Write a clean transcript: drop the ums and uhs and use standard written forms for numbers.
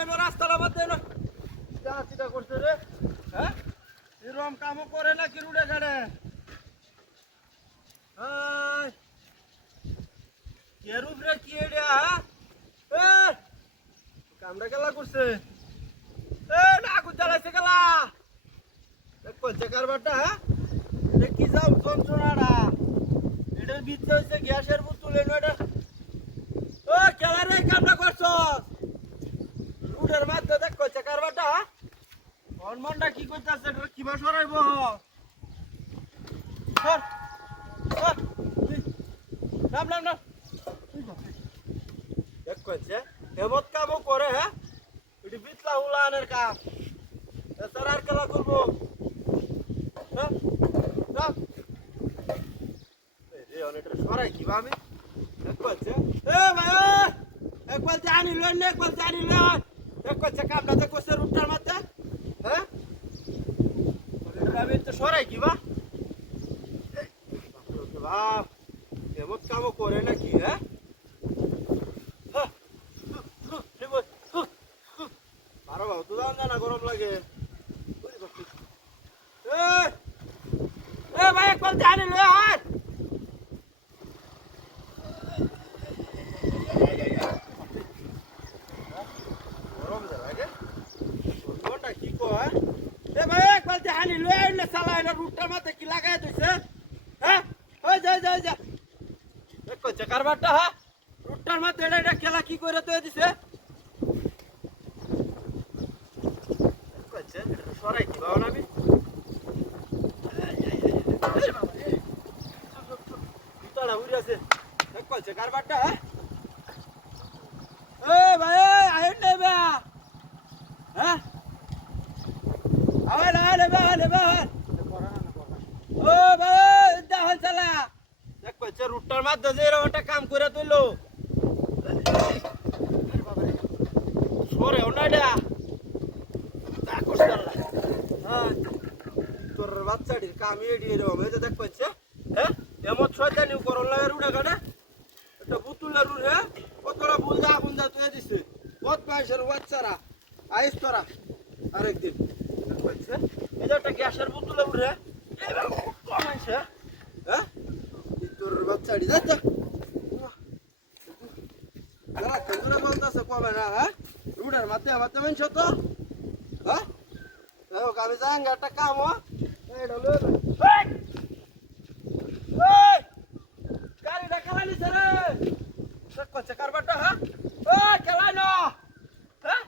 এনো রাস্তার মধ্যে এনো চিটা করছে রে হ্যাঁ এরকম কামও করে না কি রুডে গাড়ে কেরুপ রে কি এটা হ্যাঁ কামড়া গেলা করছে না আগুন জ্বালাইছে গেলা করছে কারবারটা হ্যাঁ এটা কি যাও যন্ত্রণাটা এটার ভিতরে হচ্ছে গ্যাসের বোতল এনো এটা ও খেলা রে কামড়া করছ উডের মাঝে দেখ করছে কারবারটা হরমোনটা কি করতেছে এটা কিবা সরাইব সর সর নাম নাম নাম দেখ করছে হেমত কামও করে হ্যাঁ এটি বিতলা উলানের কাম এছাড়া আর খেলা করবো সরাই কিবা আমি দেখ করছে এ ভাই একবার জানি লই না একবার জানি লই দেখ করছে কামটা দেখ করছে রুটটার মধ্যে হ্যাঁ আমি তো সরাই কিবা বাপ এমন কামও করে নাকি হ্যাঁ আরো বাবু তো জান না গরম লাগে এ ভাই একবার জানি লই হাত গরম লাগে কোনটা কি কয় এ ভাই একবার জানি লই আইলে চালাই না রুটটার মধ্যে কি লাগাই দিছে হ্যাঁ ওই যা যা যা দেখো কারবারটা হ্যাঁ রুটটার মধ্যে এটা খেলা কি করে তো দিছে সরাই কি বাবা আমি ভিতরে উড়ে আছে দেখো কারবারটা হ্যাঁ এ ভাই আইন নেবে হ্যাঁ আয় না নেবে ও ভাই দেখো চালা দেখো রুটটার মধ্যে যে এরকম একটা কাম করে তুললো সরে ওনাটা তোর বাচ্চাটির কাম এড়িয়ে এরকম এই যে দেখ পাচ্ছে হ্যাঁ এমন শয়তানি করন লাগে রুড়ে কাটে একটা বুতুলের রুড় হ্যাঁ কতটা বুলদা বুন্দা তুই দিছে কত বয়সের বাচ্চারা আইস তোরা আরেকদিন দেখ পাচ্ছে এই যে একটা গ্যাসের বুতুলে উঠে এবার কমাইছে হ্যাঁ তোর বাচ্চাটি যাচ্ছে বলতেছে কবে না হ্যাঁ রুডের মাধ্যমে মানছ তো হ্যাঁ আমি যাই একটা কাম গাড়িটা খেলা নিছে রে কারবারটা হ্যাঁ খেলাই না হ্যাঁ